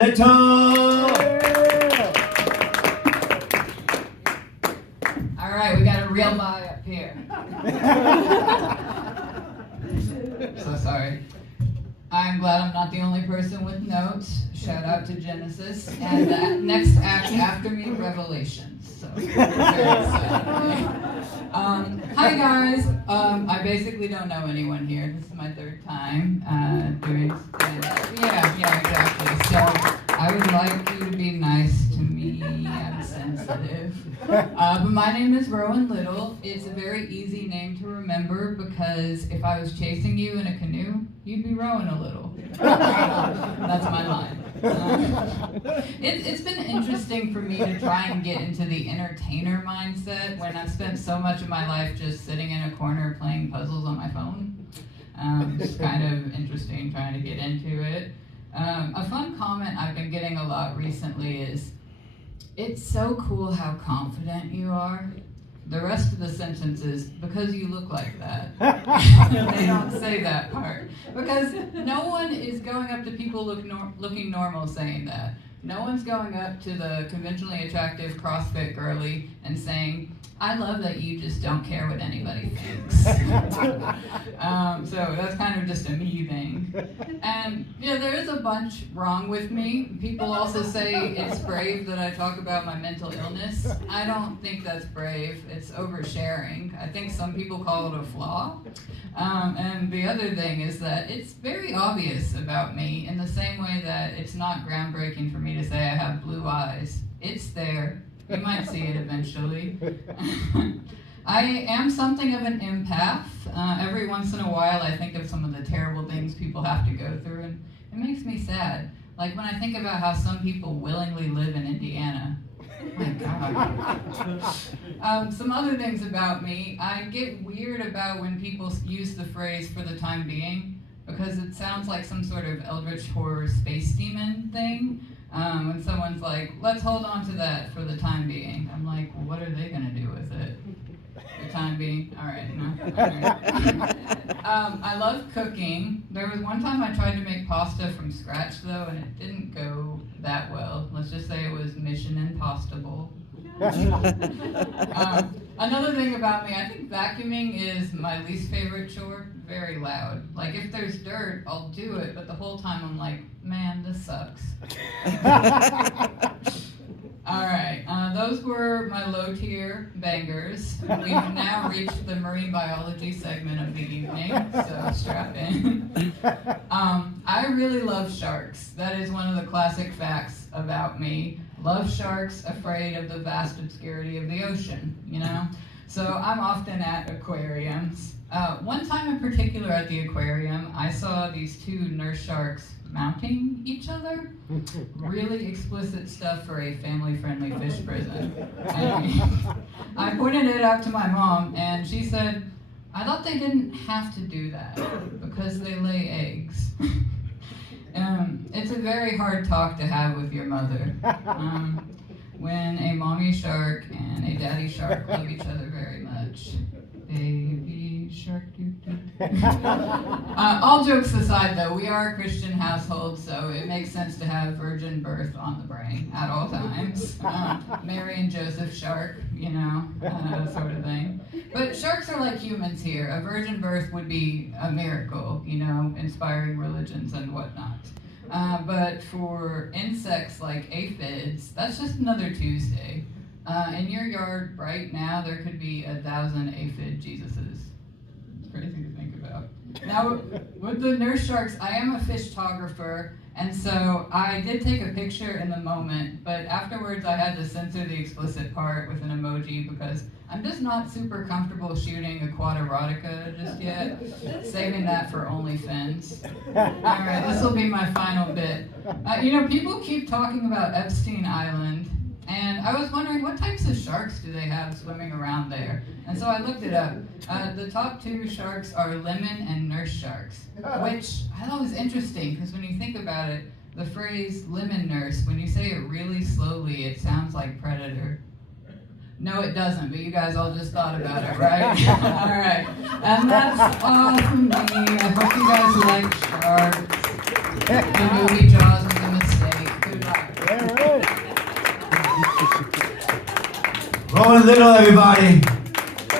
All right, we got a real guy up here. So sorry. I'm glad I'm not the only person with notes. Shout out to Genesis. And the next act after me, Revelations. So, very excited. Hi guys. I basically don't know anyone here. This is my third time doing stand-up. Yeah, exactly. So I would like you to be nice to me. I'm sensitive. But my name is Rowan Little. It's a very easy name to remember because if I was chasing you in a canoe, you'd be rowing a little. That's my line. It's been interesting for me to try and get into the entertainer mindset when I've spent so much of my life just sitting in a corner playing puzzles on my phone. It's kind of interesting trying to get into it. A fun comment I've been getting a lot recently is, "It's so cool how confident you are." The rest of the sentence is, "because you look like that." They don't say that part. Because no one is going up to people looking normal saying that. No one's going up to the conventionally attractive CrossFit girly and saying, "I love that you just don't care what anybody thinks." So that's kind of just a me thing. And there is a bunch wrong with me. People also say it's brave that I talk about my mental illness. I don't think that's brave. It's oversharing. I think some people call it a flaw. And the other thing is that it's very obvious about me in the same way that it's not groundbreaking for me to say I have blue eyes. It's there. You might see it eventually. I am something of an empath. Every once in a while I think of some of the terrible things people have to go through, and it makes me sad. Like when I think about how some people willingly live in Indiana. Oh my God. Some other things about me, I get weird about when people use the phrase "for the time being," because it sounds like some sort of eldritch horror space demon thing. When someone's like, "let's hold on to that for the time being," I'm like, well, what are they going to do with it? For the time being? All right, no. All right. I love cooking. There was one time I tried to make pasta from scratch, though, and it didn't go that well. Let's just say it was mission impossible. Another thing about me, I think vacuuming is my least favorite chore. Very loud. Like if there's dirt, I'll do it, but the whole time I'm like, man, this sucks. All right, those were my low tier bangers. We've now reached the marine biology segment of the evening, so strap in. I really love sharks. That is one of the classic facts about me. Love sharks, afraid of the vast obscurity of the ocean, So I'm often at aquariums. One time in particular at the aquarium, I saw these two nurse sharks mounting each other. Really explicit stuff for a family-friendly fish prison. I pointed it out to my mom, and she said, "I thought they didn't have to do that because they lay eggs." It's a very hard talk to have with your mother. When a mommy shark and a daddy shark love each other very much. Baby shark, all jokes aside, though, we are a Christian household, so it makes sense to have virgin birth on the brain at all times. Mary and Joseph shark, sort of thing. But sharks are like humans here. A virgin birth would be a miracle, inspiring religions and whatnot. But for insects like aphids, that's just another Tuesday. In your yard right now, there could be 1,000 aphid Jesuses. It's crazy to think about. Now, with the nurse sharks, I am a fishtographer, and so I did take a picture in the moment, but afterwards I had to censor the explicit part with an emoji because I'm just not super comfortable shooting aquaterotica just yet. Saving that for OnlyFans. All right, this will be my final bit. People keep talking about Epstein Island, and I was wondering what types of sharks do they have swimming around there? And so I looked it up. The top two sharks are lemon and nurse sharks, which I thought was interesting because when you think about it, the phrase lemon nurse, when you say it really slowly, it sounds like predator. No, it doesn't, but you guys all just thought about it, right? All right. And that's all from me. I hope you guys like sharks. The movie Jaws was a mistake. Rolling Little, everybody.